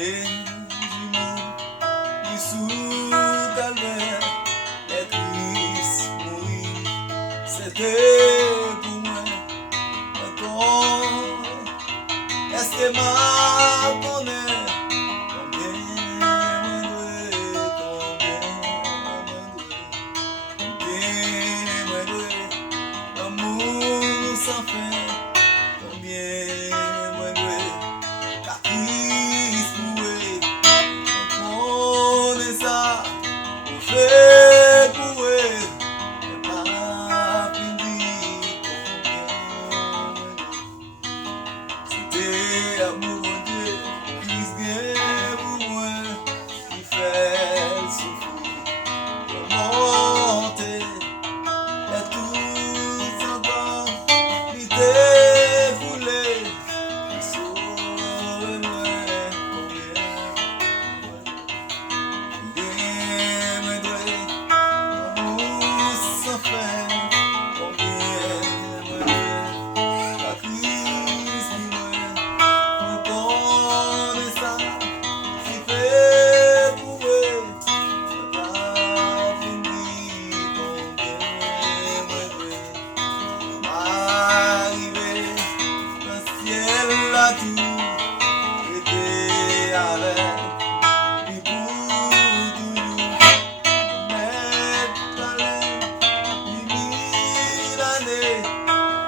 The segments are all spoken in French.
Jésus, qui sous calvaire, les Christ mourir, c'était pour moi encore. Est-ce que ma connaît combien moi doué, l'amour sans fin, combien moi doué, car Christ loué, on connaît ça, on fait pour eux, mais pas fini, c'était amour de Dieu, Christ gagne pour moi, qui fait souffrir, remonter. Et tout s'entend, il déroulé, sauve-moi, combien me doit, l'amour sans fin, combien me doit, la crise me connaît ça, si fait pour eux, pas fini, combien me doit. Arrivé dans le ciel là tout était avec lui pour toujours mettre dans les 1000 années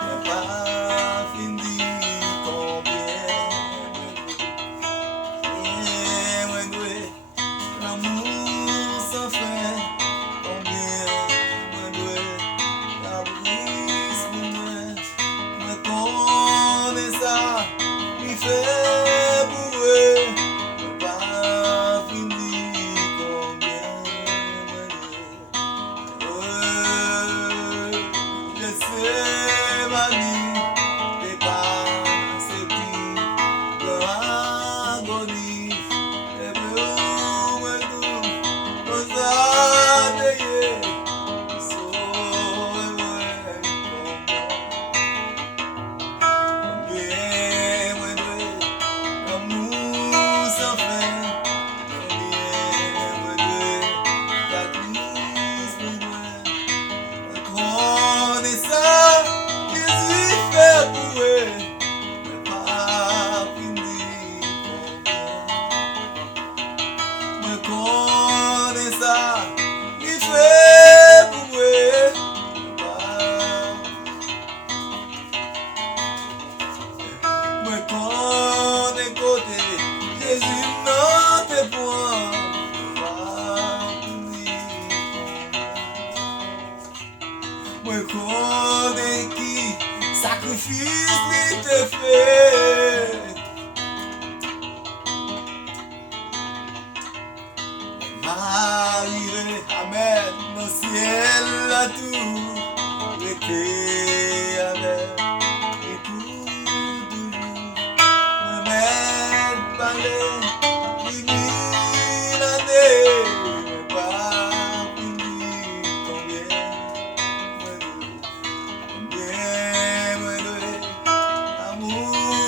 mais pas fini combien me doué l'amour sans fin combien me doué la brise me connaît ça, il fait pour eux, mais pas fini combien je sais ma vie, t'es passé puis dans l'agonie, et me doux, aux adéyés, sauve-moi combien moi doué, l'amour sans fin, combien moi doué, la crise me connaît ça, Jésus fait pour eux, mais pas fini combien, me connaît ça, il fait pour eux, me connaît côté, Jésus non te point, pas fini me connaît qui sacrifice lui te fait. Arrivé, amen, dans le ciel là tout était avec et pour toujours me mettre parler 1000 années, mais pas fini combien me doué, l'amour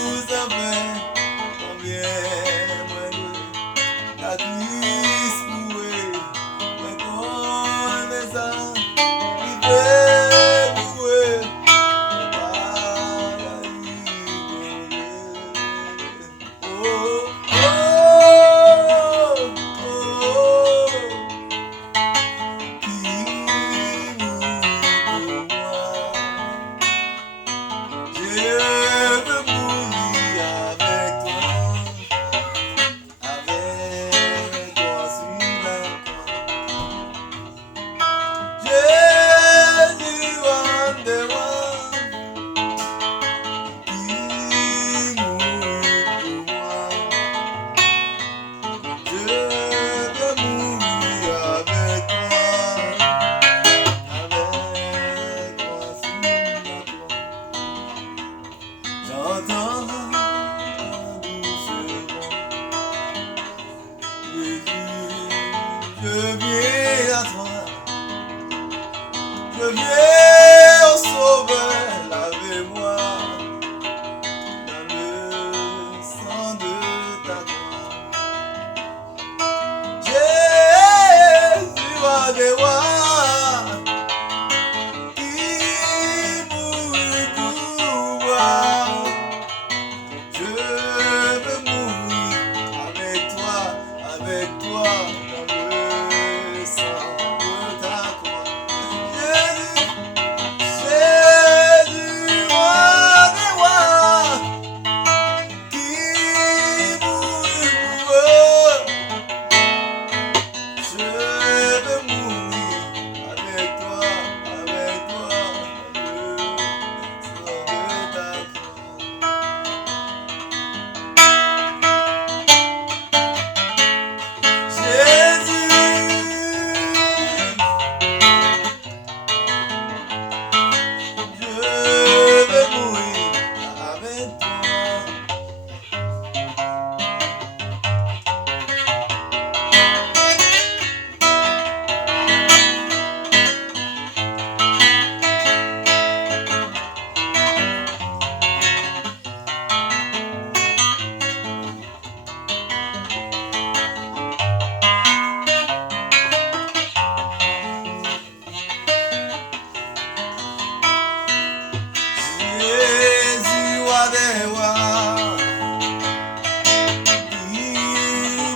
qui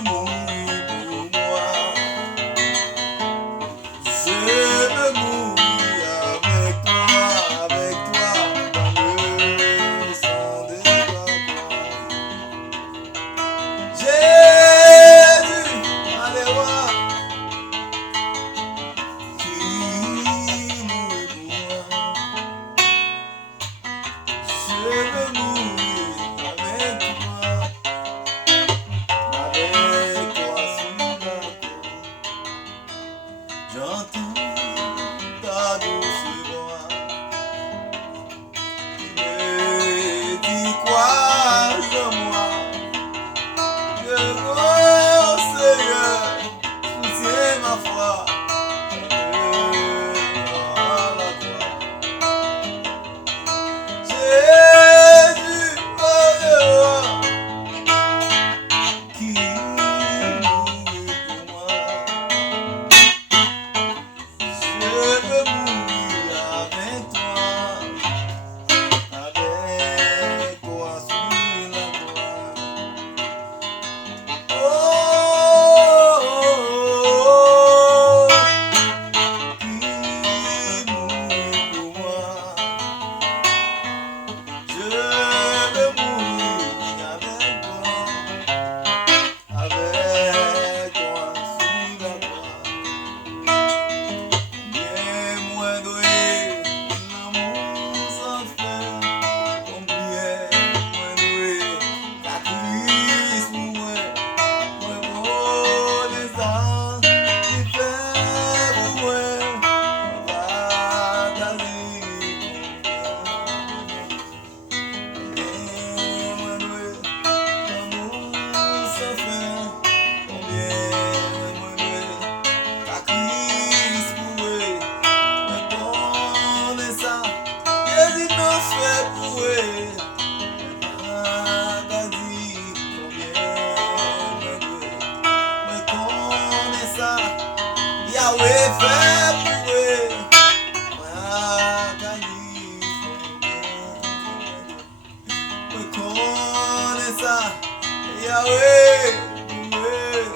mourit pour moi. Je veux mourir avec toi dans le sang de ta croix. Jésus, allez voir, qui mourit pour moi. Je veux mourir avec toi sur la croix. J'entends ta douce voix qui me dit crois en moi. Que mon Seigneur soutient ma foi. À la croix. Jésus, oh, qui mourit pour moi. Je veux mourir avec toi sur la croix. Oh, qui mourit pour moi. Je veux mourir avec toi sur la croix. Bien moins doué, l'amour sans fin. Combien moins doué, la Christ pour moi. Moins beau les ans qui fait pour moi. Bataille combien moins doué, l'amour sans fin. Combien moins doué, la Christ pour moi. Mais ça, Jésus nous fait pour eux. Mais connais ça, Yahweh fait pour eux. Mais connais ça, Yahweh pour eux.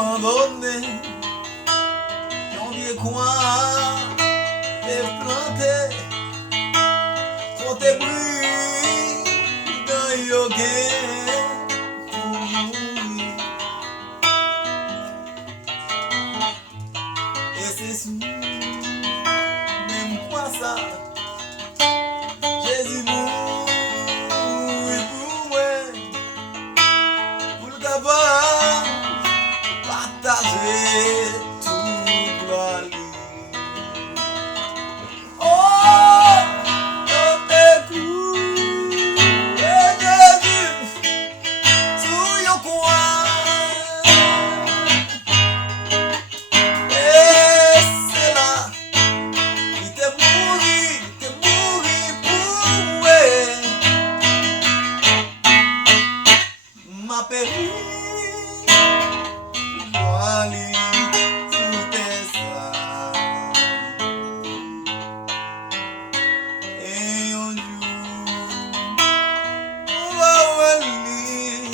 abandonné. Yon vieux coin est planté. Quand t'es brûlé dans yoga pour mourir. Et c'est sous même quoi ça Jésus mourit pour moi. Pour le capable partager tout gloire lui. Oh, dans tes coups, et Jésus, sous yon coin. Et c'est là, il t'est mouru pour moi. Ma péri, moi aller sous tes seins. Et un jour, on va aller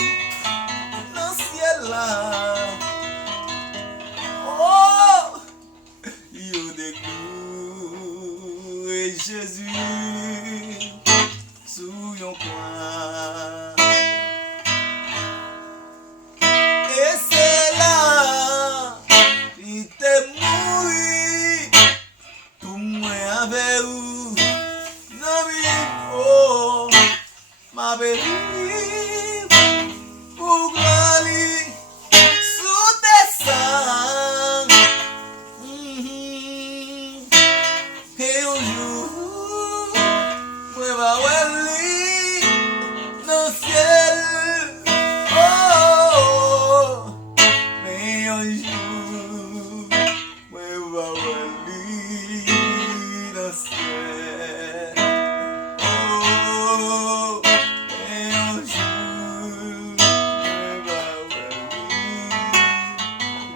dans le ciel là. Oh, yo découvre Jésus sous yon coin. Et c'est là, il t'est mouru pour moi avec vous. Oh, ma belle, pour grandir sous tes seins. Et un jour, moi va aller dans le ciel. Oh, mais un jour, moi va aller dans le ciel. Oh, mais un jour, moi va aller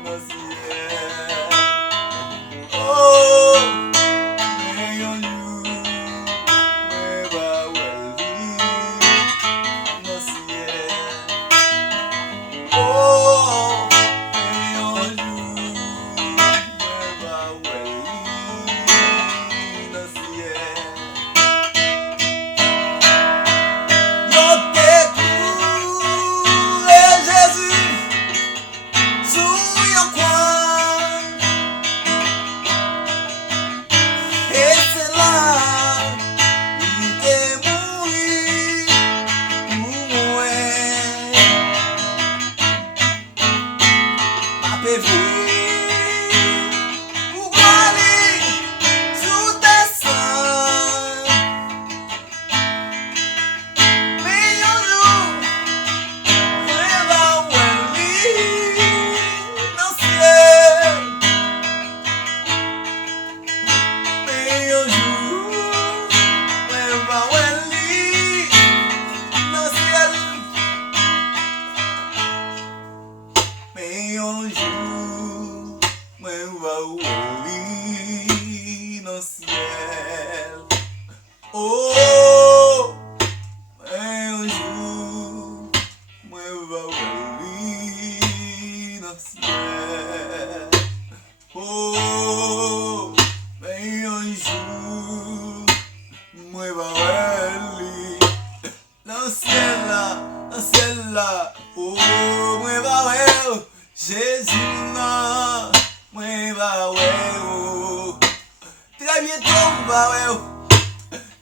dans le ciel. Oh, mais un jour, moi va aller dans le ciel. Oh, mais un jour, moi va aller dans le ciel. Yo t'écoute Jésus sous yon coin. Et c'est là, il t'est mouru pour moi. Ma péri, pour aller sous tes seins. Mais un jour, moi va aller dans le ciel. Mais un jour, moi va aller dans le ciel. Mais un jour, moi va aller dans le ciel. Oh, mais un jour, moi va aller dans le ciel. Oh, mais un jour, moi va aller dans le ciel là, dans le ciel là. Oh, moi va ouais, Jésus là, moi va ouais. Oh, très bientôt va ouais.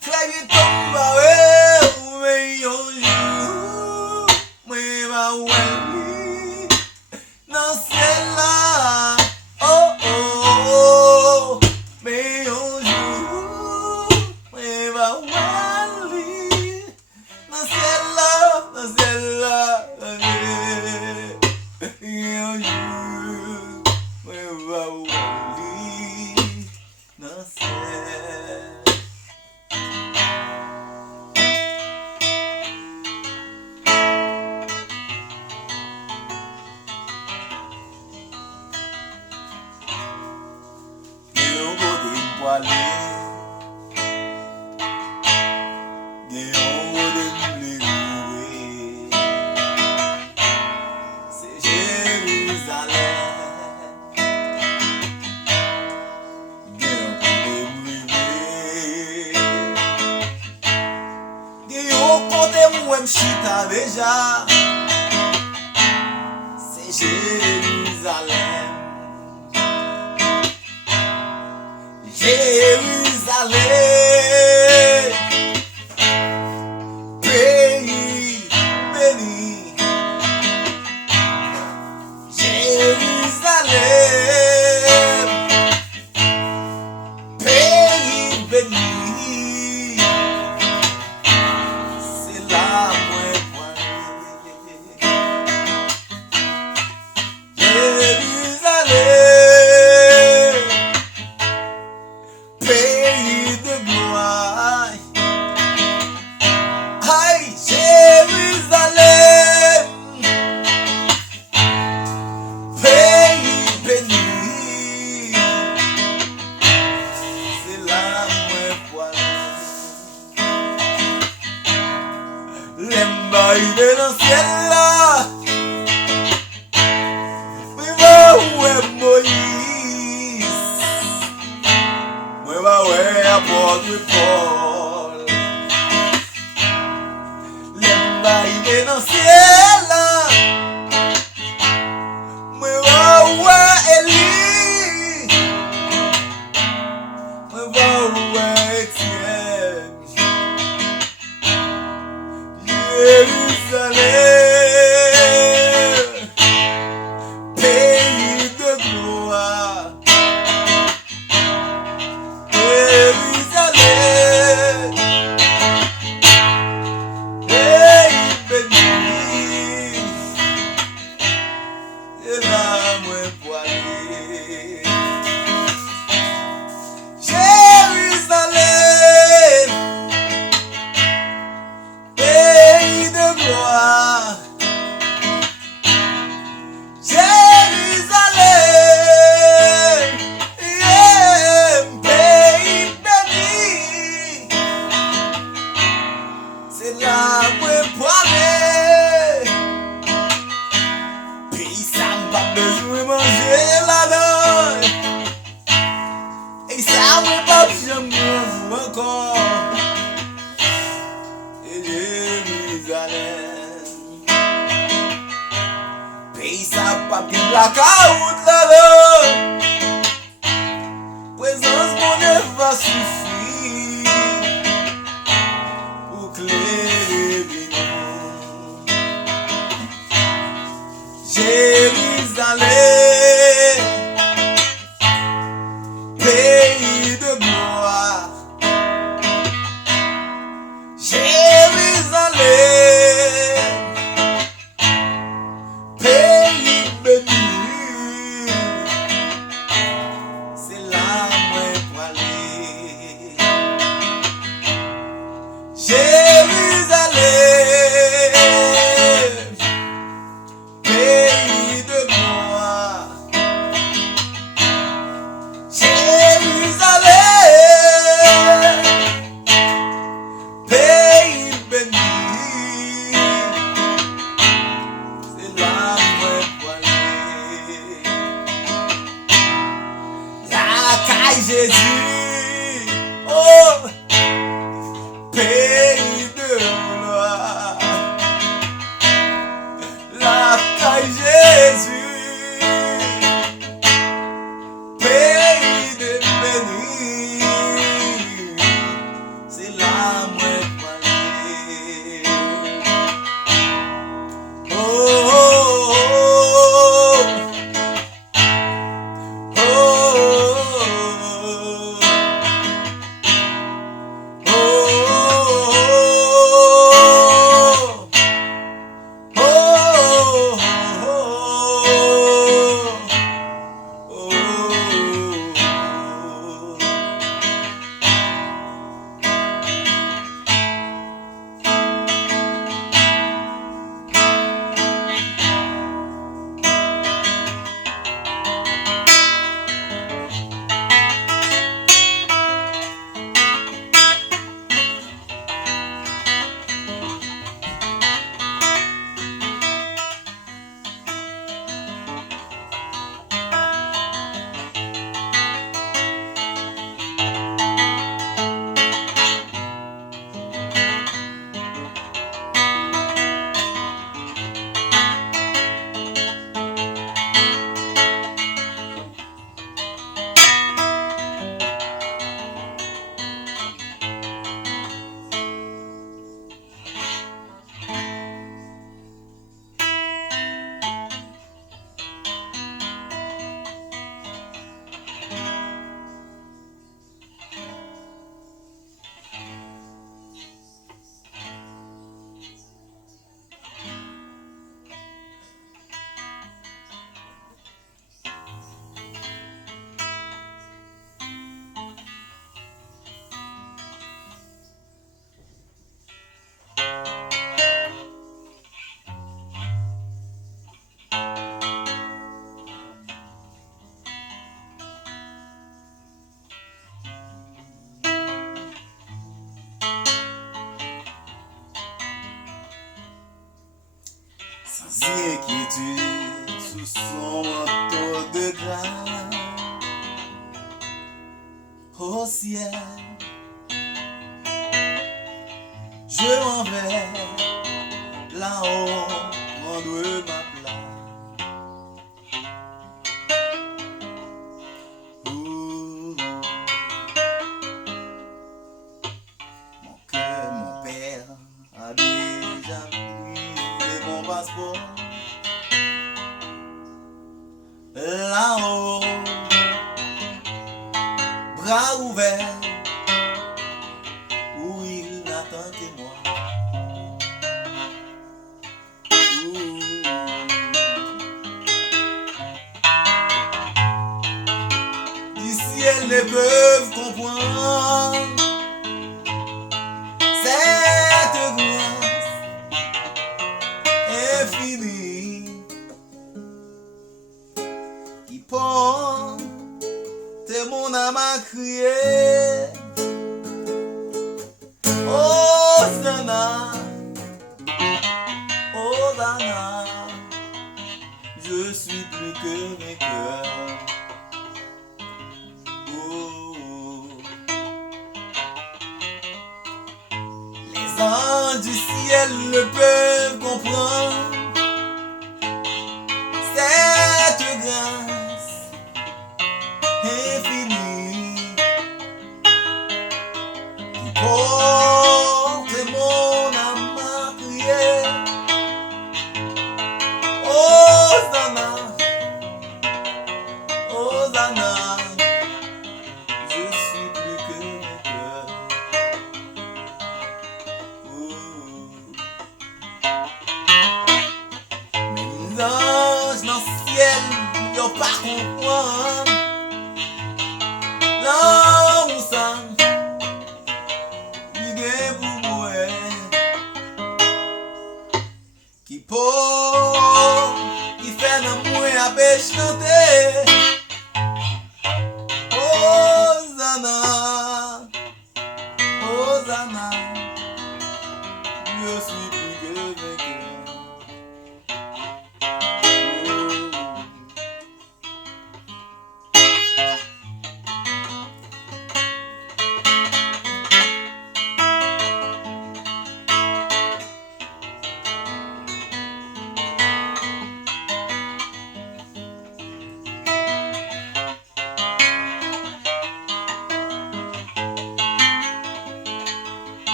Très bientôt va ouais. Mais un jour, moi va ouais dans le ciel là. Oh, oh, oh, mais un jour, moi va ouais dans le ciel là, dans le ciel là. Et un jour, moi va ouais dans le ciel. C'est Jérusalem. déjà, c'est Jérusalem. Jérusalem, pays béni. Jérusalem, pays béni. C'est là moi Jérusalem, pays de gloire. Aïe, Jérusalem, pays béni. C'est là moi l'embaïde dans le ciel là. Oui, va où est Moïse? Oui, va où est apôtre Paul? L'embaïde dans le ciel là. Oui, va où est Élie? Oui, va où est Étienne? Jérusalem, pays de gloire. Jérusalem, pays béni. C'est là moi pour aller. Jérusalem, pays de gloire. Jérusalem, yeah, pays béni. C'est là où pour aller. Pays ça m'a pas besoin de manger là-dedans. Et ça m'a pas besoin de manger encore. Et Jérusalem, pays ça pas bien blackout là-dedans. Présence mon Dieu va suffire pour clairer nous. Jérusalem, pays de gloire. Jérusalem, pays béni. C'est là moi pour aller. Jérusalem, pays de gloire. Jérusalem, pays béni. C'est là moi pour aller. La caille Jésus, oh, pays de gloire. La caille Jésus, pays de béni. C'est là moi pour aller. Oh, oh, oh, oh, oh, oh. Posé sous son manteau de glace au ciel, je m'en vais là-haut prendre ma place. Ouh. Mon cœur, mon père a déjà pris mon passeport. Là-haut, bras ouverts, où il n'attend que moi. D'ici elles ne peuvent comprendre cette grâce infinie qui porte mon âme à crier. Hosanna, Hosanna, je suis plus que vainqueur. Oh. Les anges du ciel ne peuvent comprendre cette grâce infinie qui porte mon âme à prier. Hosanna, Hosanna, je suis plus que vainqueur. Oh. Mais les anges dans le ciel n'ont pas comprendre l'amour sang il est pour moi qui porte qui fait l'amour à pêche chanter. Hosanna, Hosanna, je suis plus que vainqueur.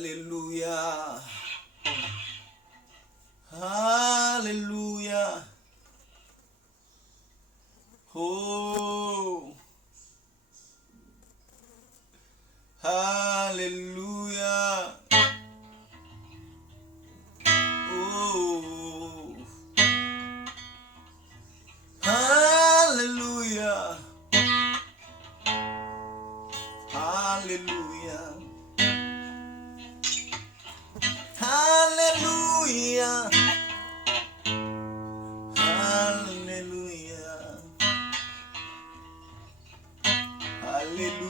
Alléluia, Alléluia, oh, Alléluia, oh, Alléluia, Alléluia. Alléluia, Alléluia, Alléluia,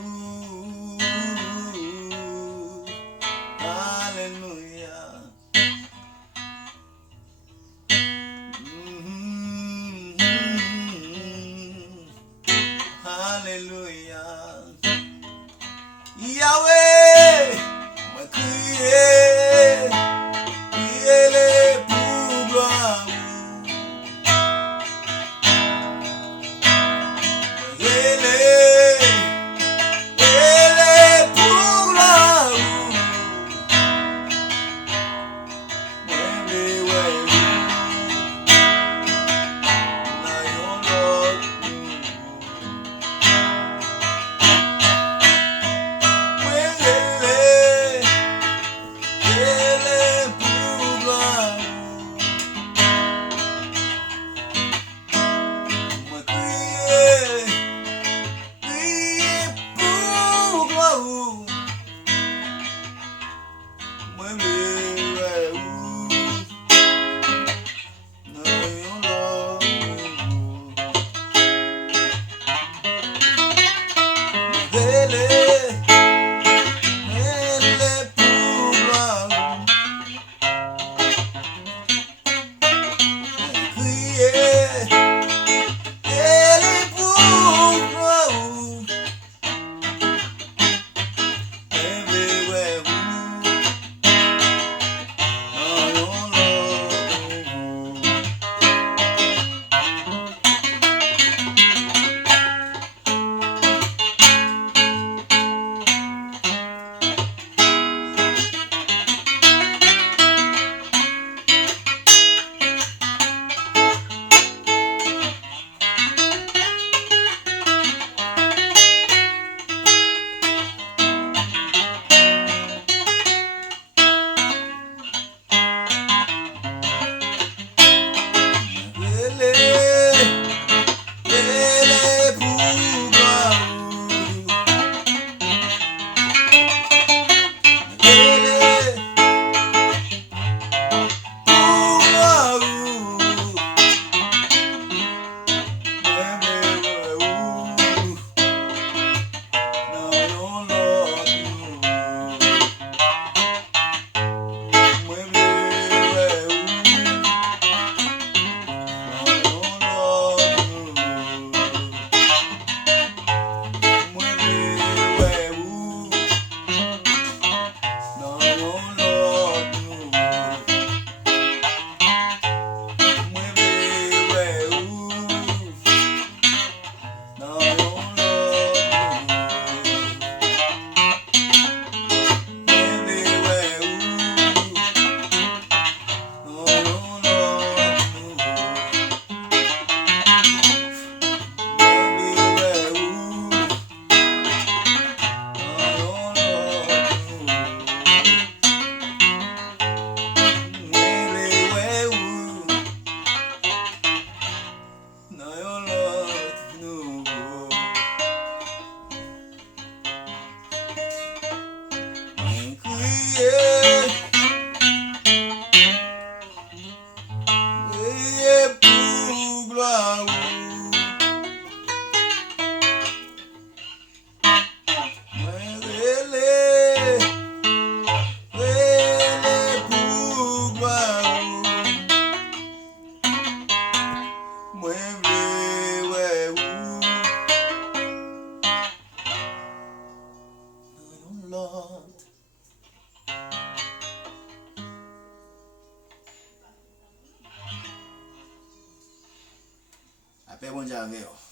Alléluia. Alléluia. Yahweh, moi crier, priez-les pour Pe bon Dieu avec vous.